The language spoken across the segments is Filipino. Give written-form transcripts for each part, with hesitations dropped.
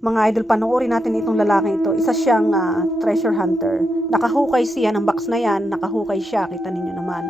Mga idol, panoorin natin itong lalaking ito. Isa siyang treasure hunter. Nakahukay siya ng box na yan. Nakahukay siya. Kita ninyo naman.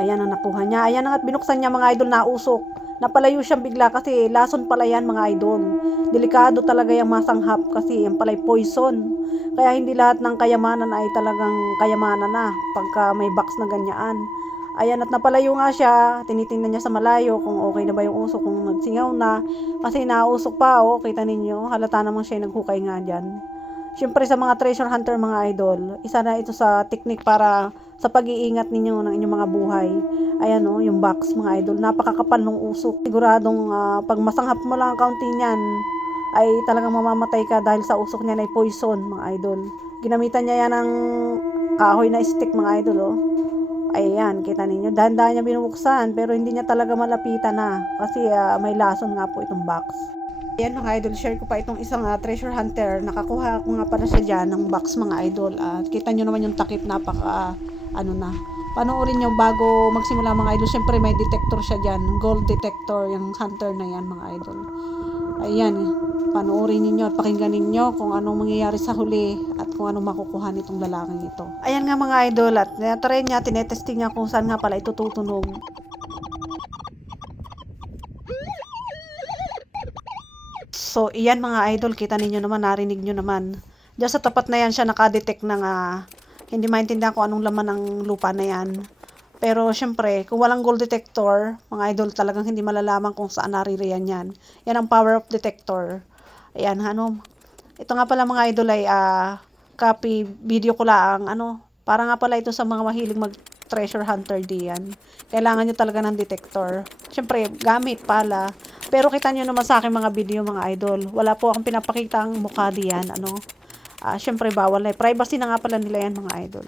Ayan ang nakuha niya. Ayan ang at binuksan niya mga idol, nausok. Napalayo siyang bigla kasi lason pala yan mga idol. Delikado talaga yung masanghap kasi yan pala'y poison. Kaya hindi lahat ng kayamanan ay talagang kayamanan na pagka may box na ganyan. Ayan, at napalayo nga siya, tinitingnan niya sa malayo kung okay na ba yung usok, kung nagsingaw na. Kasi nausok pa, oh, kita ninyo, halata naman siya naghukay nga dyan. Siyempre sa mga treasure hunter mga idol, isa na ito sa technique para sa pag-iingat ninyo ng inyong mga buhay. Ayan oh, yung box mga idol, napakakapal ng usok. Siguradong pag masanghap mo lang ang kaunti niyan, ay talagang mamamatay ka dahil sa usok niya ay poison mga idol. Ginamitan niya yan ng kahoy na stick mga idol oh. Ayan, kita ninyo. Dahan-dahan niya binubuksan pero hindi niya talaga malapitan na kasi may lason nga po itong box. Ayan mga idol, share ko pa itong isang treasure hunter. Nakakuha ko nga pala siya dyan ng box mga idol. At kita nyo naman yung takip, napaka ano na. Panoorin nyo bago magsimula mga idol. Siyempre may detector siya dyan. Gold detector yung hunter na yan mga idol. Ayan, panoorin ninyo at pakinggan ninyo kung anong mangyayari sa huli at kung anong makukuha nitong lalaking ito. Ayan nga mga idol, at try niya, tinetesting niya kung saan nga pala ito tutunog. So, iyan mga idol, kita ninyo naman, narinig nyo naman. Diyan sa tapat na yan siya nakadetect ng hindi maintindihan kung anong laman ng lupa na yan. Pero syempre, kung walang gold detector, mga idol, talagang hindi malalaman kung saan naririyan yan. Yan ang power of detector. Ayan, ano. Ito nga pala mga idol ay copy video ko lang, ano. Para nga pala ito sa mga mahilig mag-treasure hunter diyan. Kailangan nyo talaga ng detector. Syempre, gamit pala. Pero kita nyo naman sa akin mga video mga idol. Wala po akong pinapakita ang mukha diyan, ano. Syempre, bawal na. Privacy na nga pala nila yan mga idol.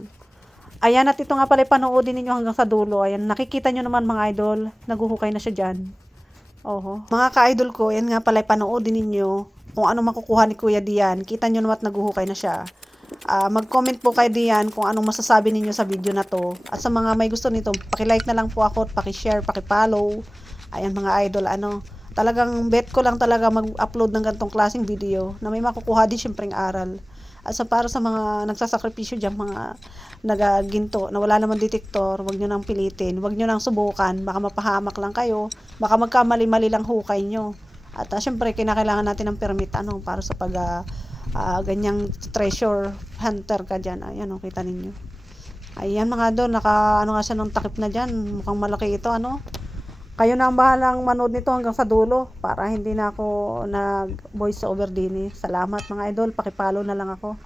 Ayan, at ito nga pala panoodin ninyo hanggang sa dulo. Ayan, nakikita nyo naman mga idol, naguhukay na siya dyan. Oho. Mga ka-idol ko, ayan nga pala panoodin ninyo kung ano makukuha ni Kuya Dian. Kita nyo naman at naguhukay na siya. Mag-comment po kayo diyan kung anong masasabi ninyo sa video na to. At sa mga may gusto nito, paki-like na lang po ako at paki-share, paki-follow. Ayan mga idol, ano. Talagang bet ko lang talaga mag-upload ng ganitong klaseng video na may makukuha din syempreng aral. At para sa mga nagsasakripisyo dyan, mga nagaginto, na wala naman detektor, wag nyo nang pilitin, wag nyo nang subukan, baka mapahamak lang kayo, baka magkamali-mali lang hukay nyo. At syempre, kinakailangan natin ng permit, ano, para sa ganyang treasure hunter ka dyan. Ayan, kita ninyo. Ayan mga doon, ano nga siya ng takip na dyan, mukhang malaki ito, ano. Kayo na ang bahalang manood nito hanggang sa dulo para hindi na ako nag voice over din. Salamat mga idol, paki-follow na lang ako.